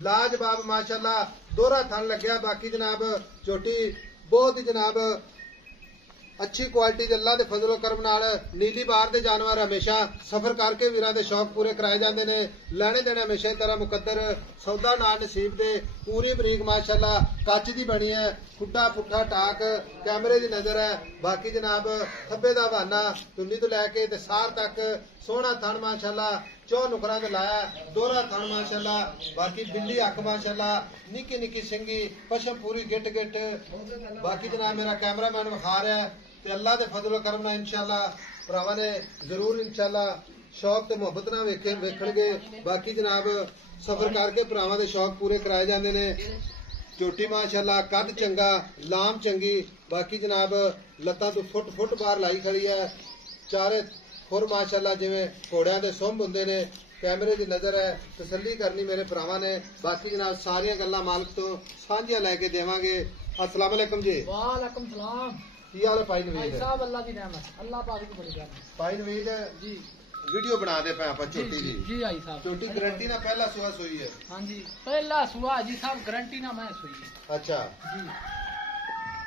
लाजवाब माशाल्लाह दोहरा थन लग्या। बाकी जनाब झोटी बहुत ही जनाब अच्छी क्वालिटी दे अल्लाह दे फजलो करम नाल नीली बार दे जानवर हमेशा सफर करके वीरां दे शौक पूरे कराए जांदे ने। लैने देने हमेशा तरह मुकद्दर सौदा नाल नसीब दे पूरी बरीक माशाल्लाह कच दी बनी है। खुड्डा पुट्ठा टाक कैमरे दी नजर है। बाकी जनाब खब्बे दा बहाना तुल्ली तो लैके ते सार तक सोहना थन माशाल्लाह चौ नुकरां ते लाया दोहरा थन माशाल्लाह। बाकी बिल्ली अख माशाल्लाह निक्की निक्की सिंगी पशम पूरी गिट गिट। बाकी जनाब मेरा कैमरामैन विखा रहा है ते अल्लाह दे फजलो करम नाल इंशाअल्लाह भरावां ने जरूर इंशाअल्लाह शौक ते मुहब्बत नाल वेखणगे। बाकी जनाब सफर करके भरावां दे शौक पूरे कराए जांदे ने। झोटी माशाल्लाह कद चंगा लाम चंगी। बाकी जनाब लत्तां तो फुट बाहर लाई खड़ी है। चारे खुर माशाल्लाह जिवें घोड़ियां दे सुंभ हुंदे ने। कैमरे दी नजर है तसल्ली करनी मेरे भरावां ने। बाकी जनाब सारियां गल्लां मालक तो सांझियां लैके देवांगे। अस्सलाम वालेकुम जी। वालेकुम सलाम। की हाल है भाई नवीद? भाई साहब अल्लाह दी रहमत अल्लाह पाक की बड़ी रहमत। भाई नवीद जी वीडियो बना दे पे आप छोटी दी। जी आई साहब छोटी गारंटी ना पहला सुआ सुई है। हां जी पहला सुआ जी साहब गारंटी ना मैं सुई है। अच्छा जी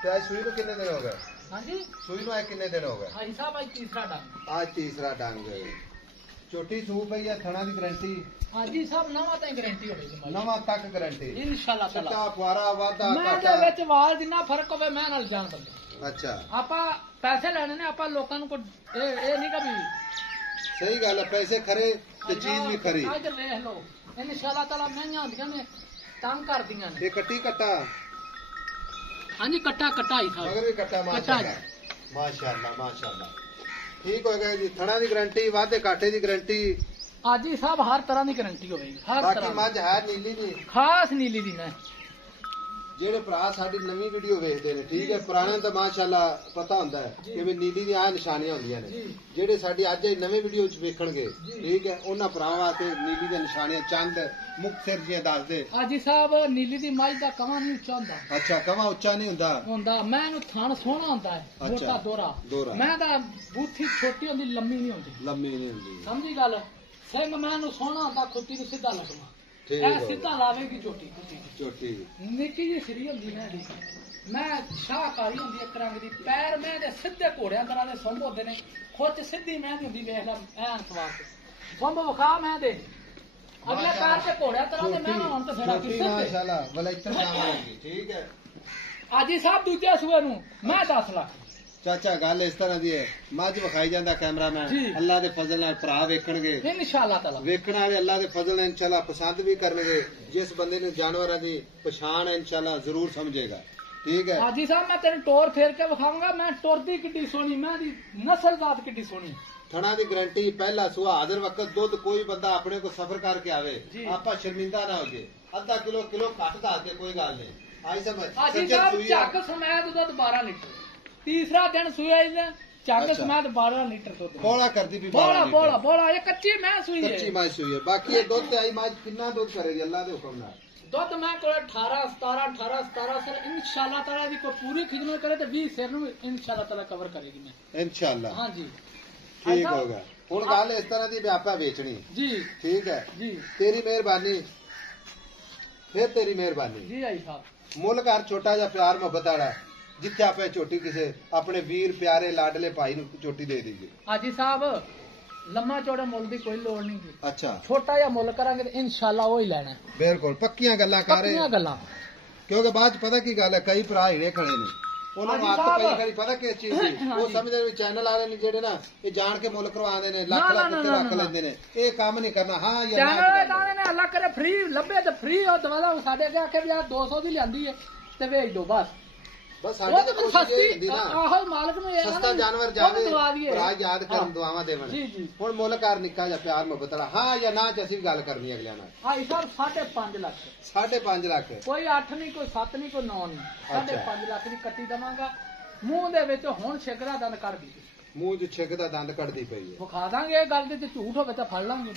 तो आज सुई को कितने दिन हो गए? हां जी सुई में कितने दिन हो गए? भाई साहब आज तीसरा डंग। आज तीसरा डंग छोटी सूप है या थना की गारंटी? हां जी साहब नवा तक गारंटी होगी। नवा तक गारंटी इंशाल्लाह ताला। कच्चा फुआरा वादा मैं दे विच वाल जिन्ना फर्क होवे मैं नाल जान बंदा। अच्छा आपा पैसे लेने ने आपा लोकां को ए नहीं कभी सही गल है पैसे खरे ते चीज भी खरी। आज देख लो इंशाल्लाह ताला महंगा होंदियां ने तंग कर दियां ने। ये कट्टी कट्टा हां जी कट्टा कट्टा ही था मगर भी कट्टा माशाल्लाह माशाल्लाह माशाल्लाह ठीक हो गया जी। थना की गारंटी वादे काटे की गारंटी। आज ही साहब हर तरह की गारंटी होगी हर बाकी तरह। मझ है नीली दी खास नीली दी ना ਜਿਹੜੇ ਭਰਾ ਸਾਡੀ ਨਵੀਂ ਵੀਡੀਓ ਵੇਖਦੇ ਨੇ ਠੀਕ ਹੈ ਪੁਰਾਣੇ ਤਾਂ ਮਾਸ਼ਾਅੱਲਾ ਪਤਾ ਹੁੰਦਾ ਹੈ ਕਿ ਵੀ ਨੀਲੀ ਦੀਆਂ ਆ ਨਿਸ਼ਾਨੀਆਂ ਹੁੰਦੀਆਂ ਨੇ। ਜਿਹੜੇ ਸਾਡੀ ਅੱਜ ਇਹ ਨਵੇਂ ਵੀਡੀਓ ਚ ਵੇਖਣਗੇ ਠੀਕ ਹੈ ਉਹਨਾਂ ਭਰਾਵਾਂ ਵਾਸਤੇ ਨੀਲੀ ਦੀਆਂ ਨਿਸ਼ਾਨੀਆਂ ਚੰਦ ਮੁਖਤਸਰ ਜਿਹੀਆਂ ਦੱਸ ਦੇ। ਆਜੀ ਸਾਹਿਬ ਨੀਲੀ ਦੀ ਮਾਈ ਦਾ ਕਵਾਂ ਨਹੀਂ ਉੱਚਾ ਹੁੰਦਾ। ਅੱਛਾ ਕਵਾਂ ਉੱਚਾ ਨਹੀਂ ਹੁੰਦਾ ਮੈਂ ਇਹਨੂੰ ਥਣ ਸੋਹਣਾ ਹੁੰਦਾ ਹੈ ਮੋਟਾ ਦੋਰਾ। ਮੈਂ ਤਾਂ ਬੂਥੀ ਛੋਟੀ ਹੁੰਦੀ ਲੰਮੀ ਨਹੀਂ ਹੁੰਦੀ ਸਮਝੀ ਗੱਲ। ਸਿੰਘ ਮੈਂ ਇਹਨੂੰ ਸੋਹਣਾ ਹੁੰਦਾ ਖੁੱਤੀ ਨੂੰ ਸਿੱਧਾ ਲੱਗਣਾ सीधा लावेगी चोटी निक्की जी सिरी होंगी मैं शाहकारी होंगी एक रंग की पैर मैं सीधे घोड़िया तरह के सुंभ होते ने खुच सीधी मैं होंगी वेख ला ऐन सवार सुंभ विखा मैं दे अगले पैर से घोड़िया तरह के मैं हुण तो ठीक है। आजी साहब दूजे सूए नूं मैं 10 लाख। चाचा गल इस तरह दी है मझ विखाई जांदा कैमरामैन अल्लाह दे फजल नाल भरा वेखणगे इंशाअल्लाह ताला। वेखण वाले अल्लाह दे फजल नाल इंशाअल्लाह पसंद भी करनगे। जिस बंदे ने जानवरां दी पछाण है इंशाअल्लाह जरूर समझेगा ठीक है। हाजी साहब मैं तेरे टोर फेर के विखाऊंगा मैं टुरदी किड्डी सोहनी मैं दी नस्ल जात किड्डी सोहनी। थना की गारंटी पहला सुहा हाजिर वक्त दुध कोई बंदा अपने को सफर करके आवे आपा शर्मिंदा ना हो जाए। आधा किलो घट दस दे कोई गल नहीं आई समझ। हाजी साहब झक समेत दुध 12 लीटर तीसरा दिन सुई झक समेत 12 लीटर दुध बोला करदी भी बोला ये कच्ची मैं सुई है। बाकी ये दुध आई मझ कितना दुध करेगी अल्लाह दे हुक्म नाल। दुध मैं को 18 सर इंशाअल्लाह ताला दी कोई पूरी खिदमत करे तो 20 सिर नु इंशाअल्लाह ताला कवर करेगी मैं इंशाअल्लाह। हां जी ठीक होगा। हुण गल इस तरह दी व्यापा बेचनी जी ठीक है जी तेरी मेहरबानी फिर तेरी मेहरबानी जी आई साहब। मुल घर छोटा जा प्यार मोहब्बत वाला जिथे आप चोटी किसे अपने वीर प्यारे लाडले भाई नूं चोटी दे दीजिए। हाजी साहब लम्मा चौड़ा मुल की कोई लोड़ नहीं। अच्छा छोटा या मुल करांगे तो इंशाअल्लाह वही लेना बिल्कुल पक्कियां गल्लां कर रहे हैं गल्लां क्योंकि बाद पता की गल है कई भरा हिड़े खड़े ने उन्होंने आप कई करी पता किस चीज दी वो समझदे ने चैनल वाले ने जेड़े ना ये जान के मुल करवांदे ने लाख रख लेंदे ने ये काम नहीं करना। हां या चैनल दाने ने अल्लाह करे फ्री लब्बे ते फ्री हो दवाला साडे के आके भी 200 दी लेंदी है ते भेज दो बस साडे ते कोशिश ये हुंदी ना आहो मालिक नु सस्ता जानवर जावे भरा याद करन दुआवां देवन हुण मुल कर निक्का जा प्यार मोहब्बत वाला हां या ना च असीं गल करनी अगलियां नाल। हां सर 5.5 लाख 5.5 लाख कोई 8 नहीं कोई 7 नहीं कोई 9 नहीं 5.5 लाख दी कट्टी दवांगा। मूंह दे विच हुण छिकदा दंद कढ दी मूंह च छिकदा दंद कढदी पई है विखा दांगे ये गल ते झूठ होवे तां फड़ लांगे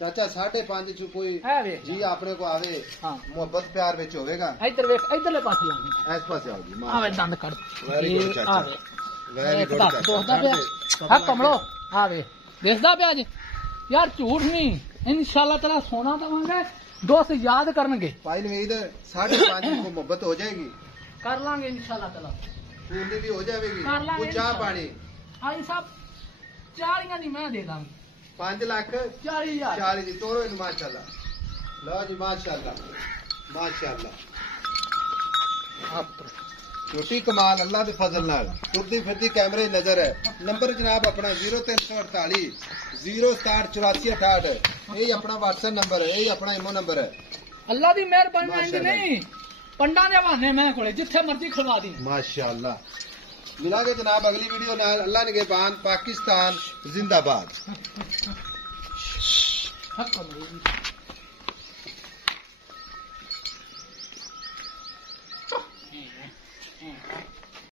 चाचा 5.5 च कोई जी अपने को आवे मोहब्बत प्यार विच होवेगा। इधर वेख इधरले पासे आ इस पासे आओ जी आवे दंद कढ वेरी गुड चाचा वेरी गुड चाचा हां कमलो आवे देखदा पे आज यार झूठ नहीं इंशाअल्लाह ताला सोना दवांगे दोस्त याद करनगे। भाई नवीद 5:30 को मोहब्बत हो जाएगी, कर लांगे इंशाल्लाह तआला, पूरी भी हो जाएगी। कर लांगे वो चाह पानी आई साहब 40 दी मैं दे दांगा, 5,40,000 40 दी तोरो इन माशाल्लाह। लो जी माशाल्लाह माशाल्लाह, छोटी कमाल अल्लाह दे फजल नाल तुरदी फिरदी कैमरे नजर है। नंबर जनाब अपना 0348 0678468, यही अपना व्हाट्सएप नंबर है, यही अपना इमो नंबर है। अल्लाह दी मेहरबानी नहीं पंडा दे बहाने मैं कोले जिथे मर्जी खड़वा दी माशाल्लाह। मिलांगे जनाब अगली वीडियो नाल। अल्लाह निगहबान, पाकिस्तान जिंदाबाद।